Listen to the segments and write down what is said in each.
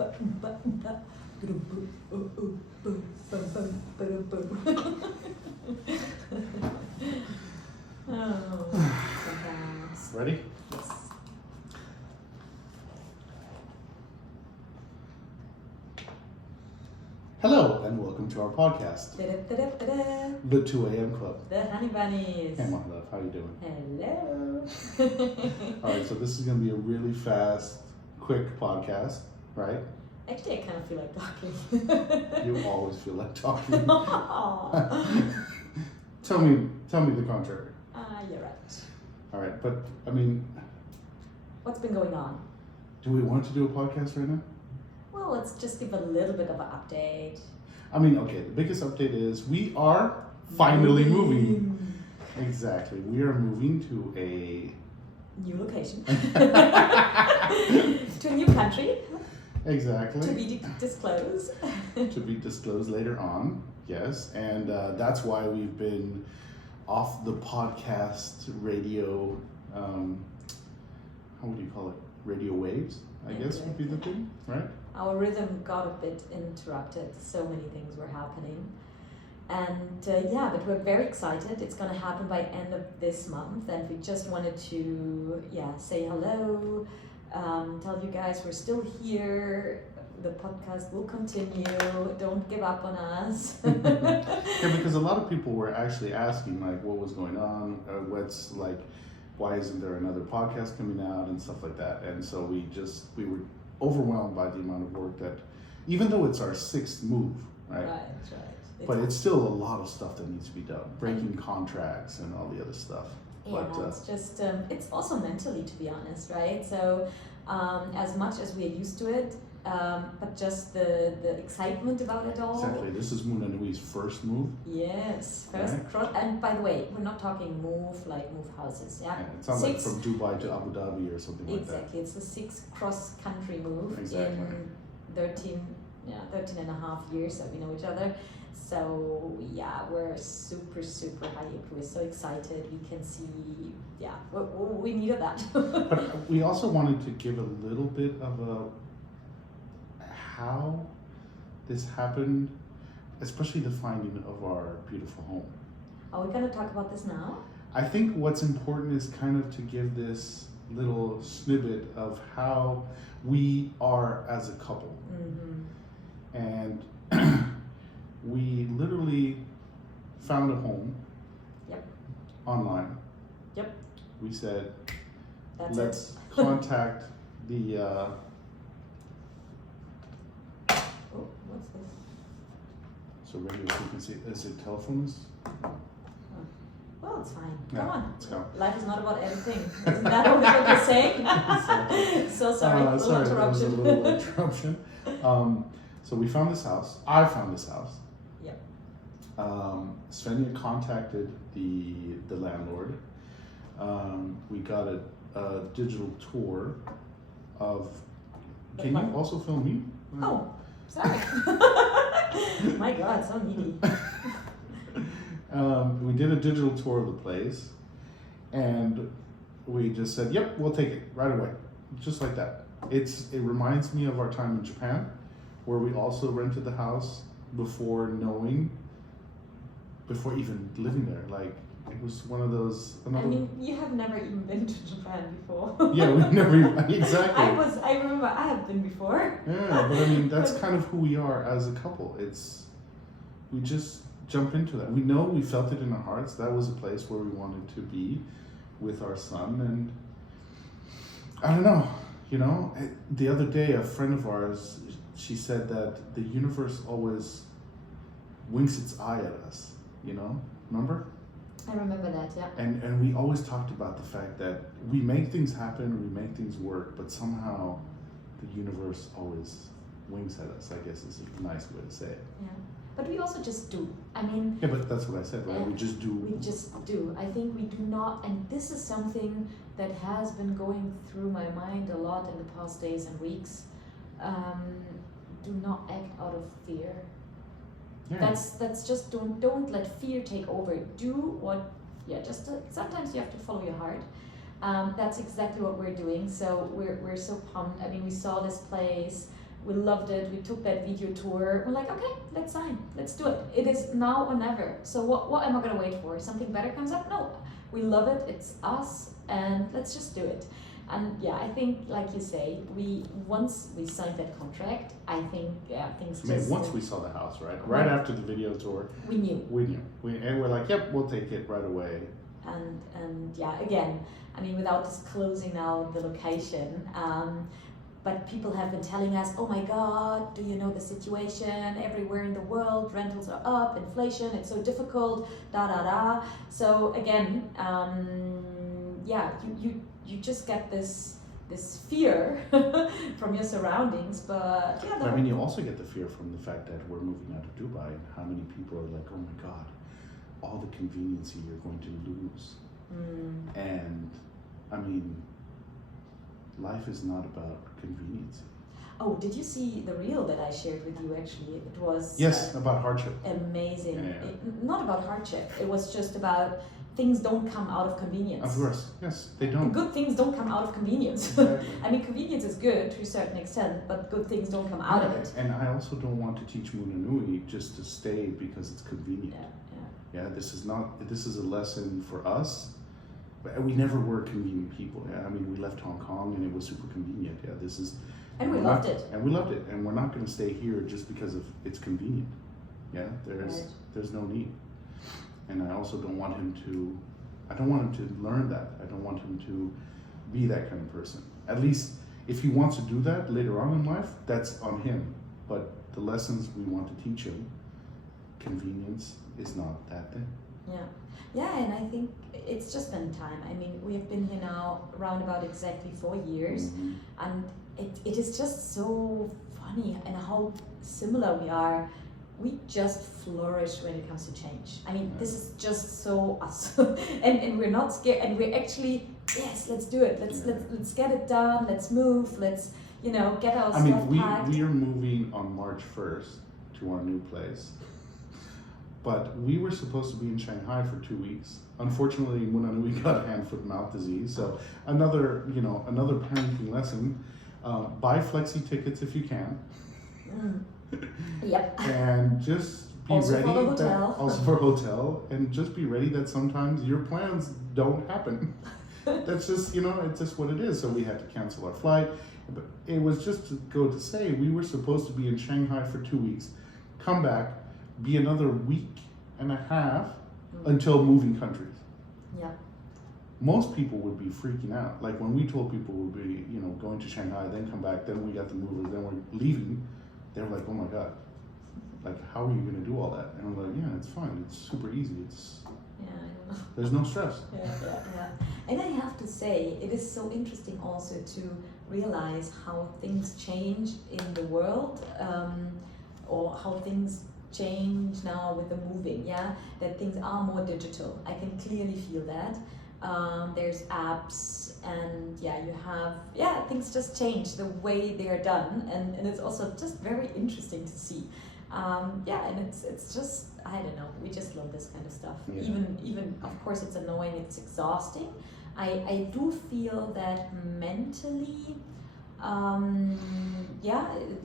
Sometimes. Ready? Yes. Hello and welcome to our podcast, the 2 a.m. Club. The Honey Bunnies. Hey, my love, how you doing? Hello. All right, so this is going to be a really fast, quick podcast, right? Actually, I kind of feel like talking. You always feel like talking. Tell me the contrary. You're right. All right, but I mean, What's been going on? do we want to do a podcast right now? Well, let's just give a little bit of an update. I mean, okay, the biggest update is we are finally moving. Exactly, we are moving to a New location. To a new country. Exactly. To be disclosed. To be disclosed later on, yes. And that's why we've been off the podcast radio, how would you call it? Radio waves, I guess would be the thing, right? Our rhythm got a bit interrupted. So many things were happening. And but we're very excited. It's going to happen by end of this month. And we just wanted to, say hello. Tell you guys we're still here. The podcast will continue. Don't give up on us. Yeah, because a lot of people were actually asking like what was going on, why isn't there another podcast coming out and stuff like that. And so we were overwhelmed by the amount of work that, even though it's our 6th move, right? Right. But it's still a lot of stuff that needs to be done, breaking contracts and all the other stuff. Yeah, it's just, it's also mentally, to be honest, right? So as much as we are used to it, but just the excitement about it all. Exactly, this is Munanui's first move. Yes, Right. and by the way, we're not talking move houses, yeah? It's not like from Dubai to Abu Dhabi or something like that. Exactly, it's the 6th cross-country move Exactly. in 13 and a half years that we know each other. So we're super, super hyped. We're so excited. We can see, we needed that. But we also wanted to give a little bit of how this happened, especially the finding of our beautiful home. Are we going to talk about this now? I think what's important is kind of to give this little snippet of how we are as a couple. Mm-hmm. And we literally found a home. Yep. Online. Yep. We said, Let's contact the Oh, what's this? so radio frequency, is it telephones? Well, it's fine. Yeah, Come on. let's go. Life is not about everything. Isn't that what you're saying? So sorry, Sorry, little that was a interruption. little interruption. So we found this house. I found this house. Yep. Svenja contacted the landlord. We got a digital tour of. Can you also film me? Oh, sorry. My God, so needy. We did a digital tour of the place, and we just said, "Yep, we'll take it right away," just like that. It reminds me of our time in Japan, where we also rented the house before even living there. Like it was one of those. I mean, you have never even been to Japan before. Yeah, we've never exactly. I remember I have been before. Yeah, but I mean that's kind of who we are as a couple. We just jump into that. We felt it in our hearts. That was a place where we wanted to be with our son, and I don't know. The other day, a friend of ours, she said that the universe always winks its eye at us. Remember? I remember that, yeah. And we always talked about the fact that we make things happen, we make things work, but somehow the universe always winks at us, I guess is a nice way to say it. Yeah. But we also just do. I mean... Yeah, but that's what I said, right? We just do. We just do. I think we do not, and this is something that has been going through my mind a lot in the past days and weeks. Do not act out of fear. Yeah. That's just don't let fear take over. Do what, sometimes you have to follow your heart. That's exactly what we're doing. So we're so pumped. I mean, we saw this place. We loved it. We took that video tour. We're like, okay, let's sign. Let's do it. It is now or never. So what am I going to wait for? Something better comes up? No. We love it. It's us. And let's just do it. And yeah, I think, like you say, once we signed that contract, I think things just... once we saw the house, right? Right after the video tour. We knew. And we're like, yep, we'll take it right away. And yeah, again, I mean, without disclosing now the location, but people have been telling us, oh my God, do you know the situation everywhere in the world? Rentals are up, inflation, it's so difficult, da da da. So again, yeah, you just get this fear from your surroundings, but yeah. I mean, you also get the fear from the fact that we're moving out of Dubai, and how many people are like, oh my God, all the convenience you're going to lose. And I mean, life is not about convenience. Oh, did you see the reel that I shared with you? Actually, it was about hardship. Amazing. Yeah. Not about hardship. It was just about things don't come out of convenience. Of course, yes, they don't. Good things don't come out of convenience. Exactly. I mean, convenience is good to a certain extent, but good things don't come out of it. And I also don't want to teach Munanui just to stay because it's convenient. Yeah, this is a lesson for us. But we never were convenient people. Yeah, I mean, we left Hong Kong and it was super convenient. Yeah, and we loved it. And we loved it. And we're not going to stay here just because of it's convenient. Yeah, there's no need. And I also don't want him to learn that. I don't want him to be that kind of person. At least if he wants to do that later on in life, that's on him. But the lessons we want to teach him, convenience is not that thing. Yeah, and I think it's just been time. I mean, we have been here now around about exactly 4 years, and it is just so funny and how similar we are. We just flourish when it comes to change. I mean, this is just so us, and we're not scared, and we're actually, yes, let's do it. Let's get it done. Let's move. Let's get our stuff packed. We are moving on March 1st to our new place. But we were supposed to be in Shanghai for 2 weeks. Unfortunately, Munanui got hand, foot, mouth disease. So another parenting lesson: buy flexi tickets if you can. Yep. And just be also ready. For the hotel. Also for hotel, and just be ready that sometimes your plans don't happen. That's just it's just what it is. So we had to cancel our flight. But it was just to say we were supposed to be in Shanghai for 2 weeks, come back, be another week and a half until moving countries. Yeah. Most people would be freaking out. Like when we told people we'd be, going to Shanghai, then come back, then we got the movers, then we're leaving. They were like, oh my God, like how are you going to do all that? And I'm like, yeah, it's fine. It's super easy. I don't know. There's no stress. Yeah. And I have to say, it is so interesting also to realize how things change in the world, or how things change now with the moving, that things are more digital. I can clearly feel that. There's apps and you have, things just change the way they are done, and it's also just very interesting to see. And it's just, I don't know, we just love this kind of stuff. Yeah. Even of course it's annoying, it's exhausting. I do feel that mentally, a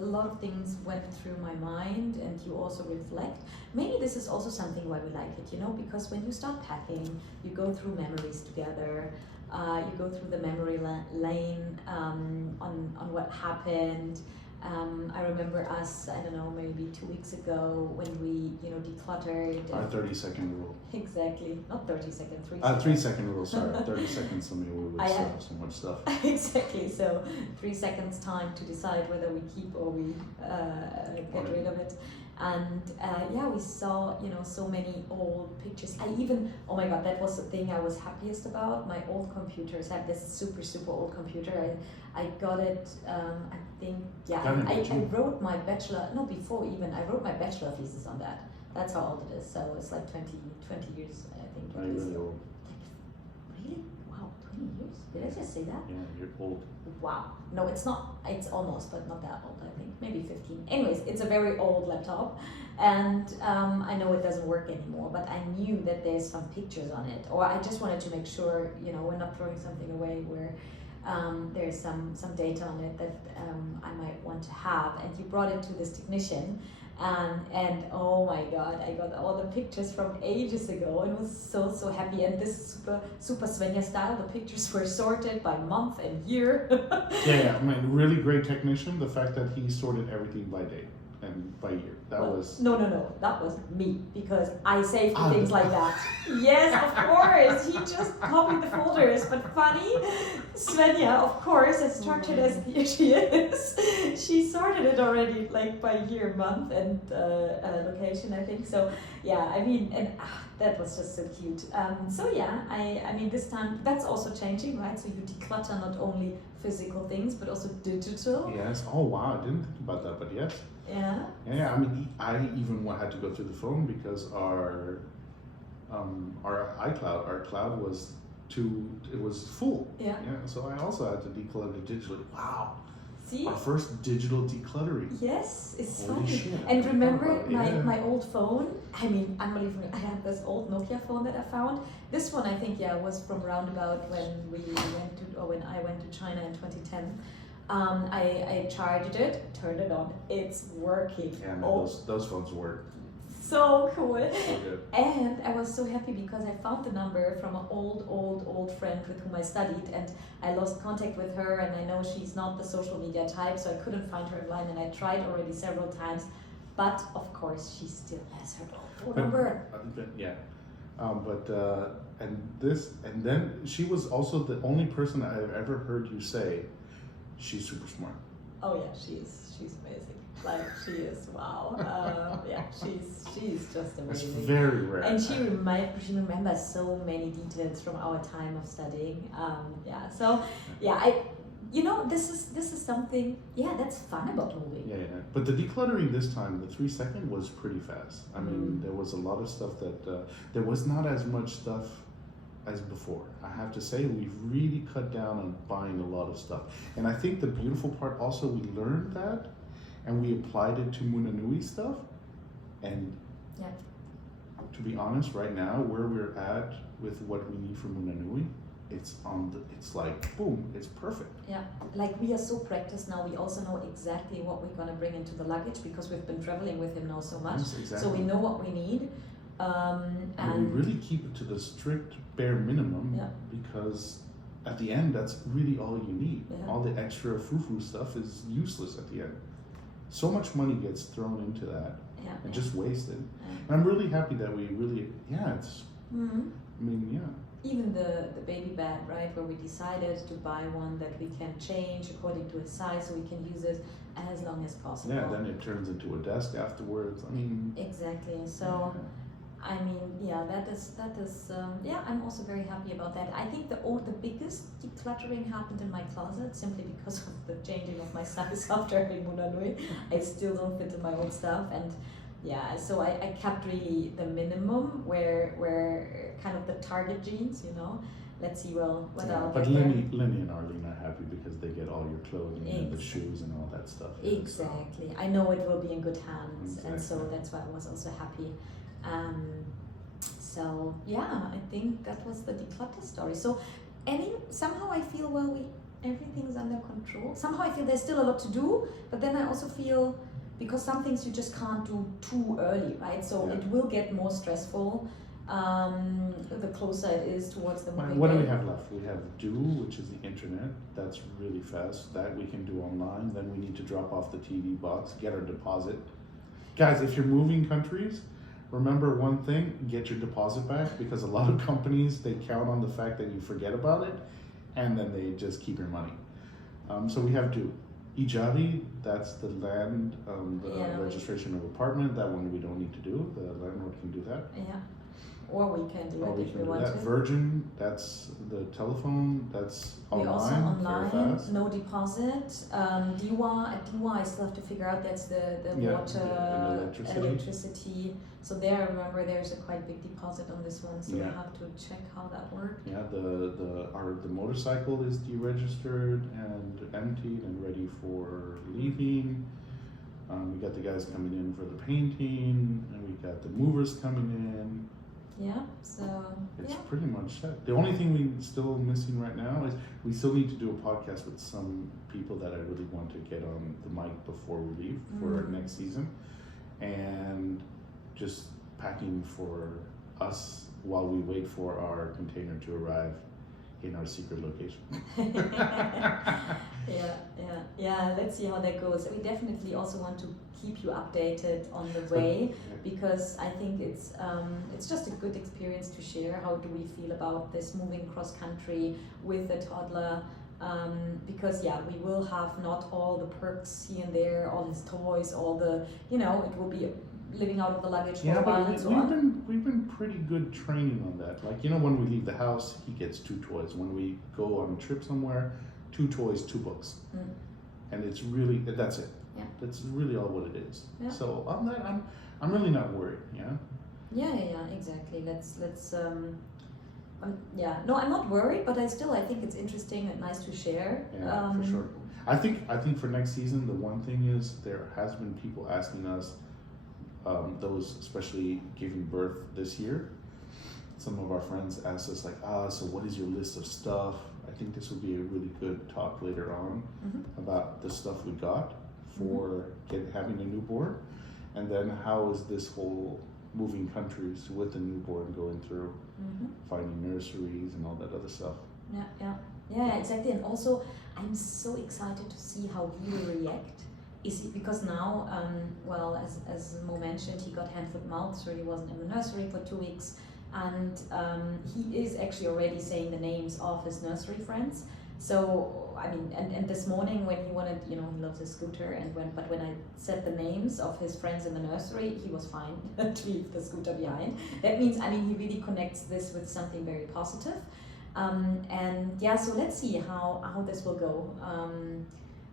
lot of things went through my mind, and you also reflect. Maybe this is also something why we like it, because when you start packing, you go through memories together. You go through the memory lane on what happened. I remember us, I don't know, maybe 2 weeks ago when we, decluttered. Our 30-second rule. Exactly, not 30 seconds, 3 seconds. 3-second rule, sorry. 30 seconds, so maybe we would still have so much stuff. Exactly, so 3 seconds time to decide whether we keep or we get rid of it. And we saw, so many old pictures. Oh my God, that was the thing I was happiest about. My old computers. I have this super, super old computer. I got it, I think, I wrote my bachelor, no, before even, I wrote my bachelor thesis on that. That's how old it is. So it's like 20 years, I think. Are you really old? Really? Wow, 20 years? Did I just say that? Yeah, you're old. Wow. No, it's not. It's almost, but not that old, I think. Maybe 15. Anyways, it's a very old laptop. And I know it doesn't work anymore, but I knew that there's some pictures on it. Or I just wanted to make sure, we're not throwing something away where there's some data on it that I might want to have. And you brought it to this technician. And oh my God, I got all the pictures from ages ago and was so happy. And this is super Svenja style. The pictures were sorted by month and year. Yeah, I mean, really great technician. The fact that he sorted everything by date and by year. No, that was me, because I saved things like that. Yes, of course. He just copied the folders, but funny. Svenja, of course, as structured as she is, she sorted it already like by year, month, and location, I think. So yeah, I mean, and that was just so cute. So yeah, I mean, this time that's also changing, right? So you declutter not only physical things but also digital. Yes. Oh wow, I didn't think about that, but yes. Yeah. Yeah, I mean, I even had to go through the phone because our iCloud, our cloud was it was full. Yeah. Yeah. So I also had to declutter digitally. Wow. See? Our first digital decluttering. Yes, it's Holy funny. shit, And remember yeah. my old phone? I mean, unbelievable. I have this old Nokia phone that I found. This one, I think, was from roundabout when when I went to China in 2010. I charged it, turned it on. It's working. Yeah, no, those phones work. So cool. So good. And I was so happy because I found the number from an old friend with whom I studied, and I lost contact with her, and I know she's not the social media type, so I couldn't find her online, and I tried already several times, but of course she still has her old number. Yeah. And then she was also the only person I've ever heard you say she's super smart. Oh yeah, she's amazing. Like she is, wow. Yeah, she's just amazing. It's very rare. And she remembers so many details from our time of studying. Yeah, so yeah, this is something. Yeah, that's fun about moving. Yeah. But the decluttering this time, the 3 second was pretty fast. I mean, there was a lot of stuff that there was not as much stuff as before. I have to say, we've really cut down on buying a lot of stuff. And I think the beautiful part also, we learned that and we applied it to Munanui stuff. And yeah, to be honest, right now, where we're at with what we need for Munanui, it's like, boom, it's perfect. Yeah, like we are so practiced now, we also know exactly what we're gonna bring into the luggage because we've been traveling with him now so much. Yes, exactly. So we know what we need. And we really keep it to the strict bare minimum, because at the end, that's really all you need. Yeah. All the extra foo-foo stuff is useless at the end. So much money gets thrown into that and just wasted. Yeah. And I'm really happy that we really, it's, I mean, Even the baby bed, right, where we decided to buy one that we can change according to his size so we can use it as long as possible. Yeah, then it turns into a desk afterwards. I mean, exactly. So, I mean, that is. I'm also very happy about that. I think the biggest decluttering happened in my closet simply because of the changing of my size after having Munanui. I still don't fit in my old stuff, and so I kept really the minimum where kind of the target jeans, Let's see, what I'll but get there. Lenny and Arlene are happy because they get all your clothing and the shoes and all that stuff. Exactly. So. I know it will be in good hands, exactly. And so that's why I was also happy. So I think that was the declutter story. So somehow I feel everything's under control. Somehow I feel there's still a lot to do, but then I also feel because some things you just can't do too early, right? So it will get more stressful the closer it is towards the moving. What do we have left? We have Do, which is the internet. That's really fast. That we can do online. Then we need to drop off the TV box, get our deposit. Guys, if you're moving countries, remember one thing, get your deposit back, because a lot of companies, they count on the fact that you forget about it and then they just keep your money. So we have Do. Ijari, that's the land, registration of apartment. That one we don't need to do. The landlord can do that. Yeah. Or we can do it if we want to. Virgin, that's the telephone. That's online. We also online, very fast. no deposit. Diwa, at Diwa I still have to figure out, that's the water, electricity. So there, I remember there's a quite big deposit on this one, so we have to check how that works. Yeah, the motorcycle is deregistered and emptied and ready for leaving. We got the guys coming in for the painting, and we got the movers coming in. Yeah, so It's pretty much set. The only thing we're still missing right now is we still need to do a podcast with some people that I really want to get on the mic before we leave for our next season, and just packing for us while we wait for our container to arrive in our secret location. yeah. Let's see how that goes. We definitely also want to keep you updated on the way, because I think it's just a good experience to share. How do we feel about this moving cross country with a toddler? Because we will have not all the perks here and there, all his toys, all the it will be living out of the luggage for a while and so on. We've been pretty good training on that. Like, when we leave the house, he gets 2 toys. When we go on a trip somewhere, 2 toys, 2 books. And it's really, that's it. Yeah. That's really all what it is. Yeah. So on that, I'm really not worried. Yeah, exactly. Let's no, I'm not worried, but I think it's interesting and nice to share. Yeah, for sure. I think for next season, the one thing is there has been people asking us, those especially giving birth this year. Some of our friends asked us like, so what is your list of stuff? I think this would be a really good talk later on about the stuff we got for having a newborn, and then how is this whole moving countries with a newborn going through, finding nurseries and all that other stuff. Yeah, exactly. And also, I'm so excited to see how he will react. Because now, as Mo mentioned, he got hand, foot, mouth, so he wasn't in the nursery for 2 weeks, and he is actually already saying the names of his nursery friends. So and this morning when he wanted, he loves his scooter, but when I said the names of his friends in the nursery, he was fine to leave the scooter behind. That means, he really connects this with something very positive, so let's see how this will go.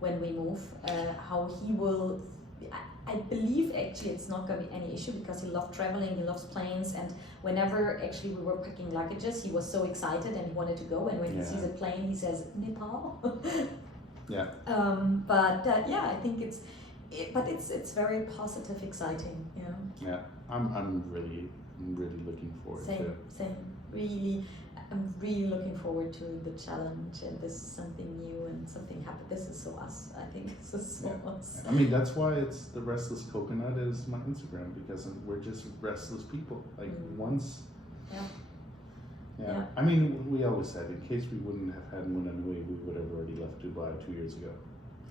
When we move, how he will, I believe actually it's not going to be any issue, because he loves traveling, he loves planes, and whenever actually we were packing luggages, he was so excited and he wanted to go, and when he sees a plane, he says, Nepal. I think it's very positive, exciting. Yeah, I'm really looking forward to it. Same, really. I'm really looking forward to the challenge, and this is something new and something happy. This is so us. I think this is so us. That's why it's the Restless Coconut is my Instagram, because we're just restless people. Like once. Yeah. We always said in case we wouldn't have had Munanui, we would have already left Dubai 2 years ago.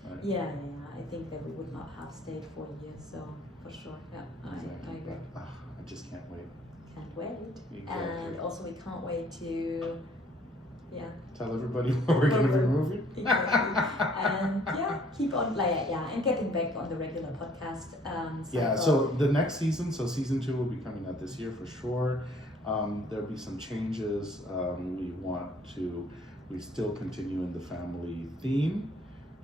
Right? Yeah. I think that we would not have stayed 4 years. So for sure. Yeah, exactly. I agree. I just can't wait. Can't wait. Exactly. And also we can't wait to tell everybody where we're going to be moving. Exactly. And keep on and getting back on the regular podcast. So the next season, so season 2 will be coming out this year for sure. There'll be some changes. We still continue in the family theme,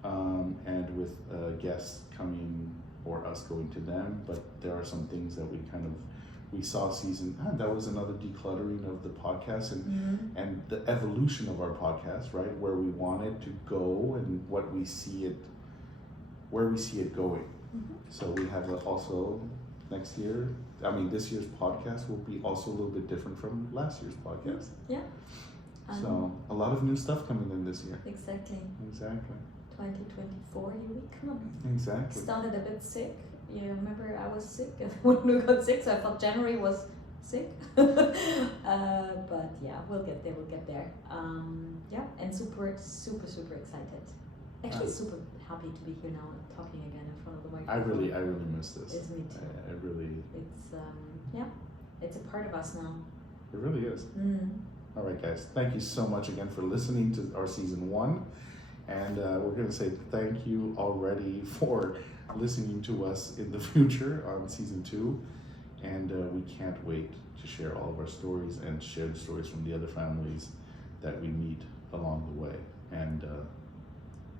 and with guests coming or us going to them, but there are some things that we saw that was another decluttering of the podcast and the evolution of our podcast, right? Where we wanted to go and where we see it going. So we have also next year, this year's podcast will be also a little bit different from last year's podcast. Yeah. So a lot of new stuff coming in this year. Exactly. 2024, here we come. Exactly. Started a bit sick. You remember I was sick when we got sick, so I thought January was sick. But we'll get there. And super excited. Actually, super happy to be here now and talking again in front of the microphone. I really miss this. It's me too. I really. It's a part of us now. It really is. All right, guys. Thank you so much again for listening to our season 1. And we're going to say thank you already for listening to us in the future on season 2. And we can't wait to share all of our stories and share the stories from the other families that we meet along the way. And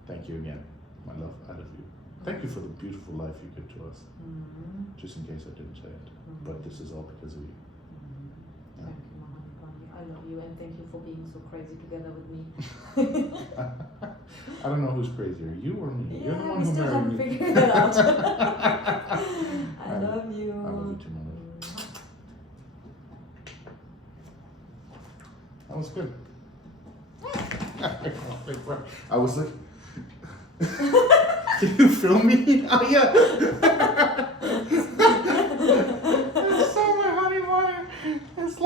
thank you again. My love, I love you. Thank you for the beautiful life you give to us. Just in case I didn't say it. But this is all because of you. Thank you, Mahani. I love you, and thank you for being so crazy together with me. I don't know who's crazier, you or me. You're the one we who still haven't married me. figured that out. I love you. I love you too, my love. That was good. I was like, can you film me? Oh yeah,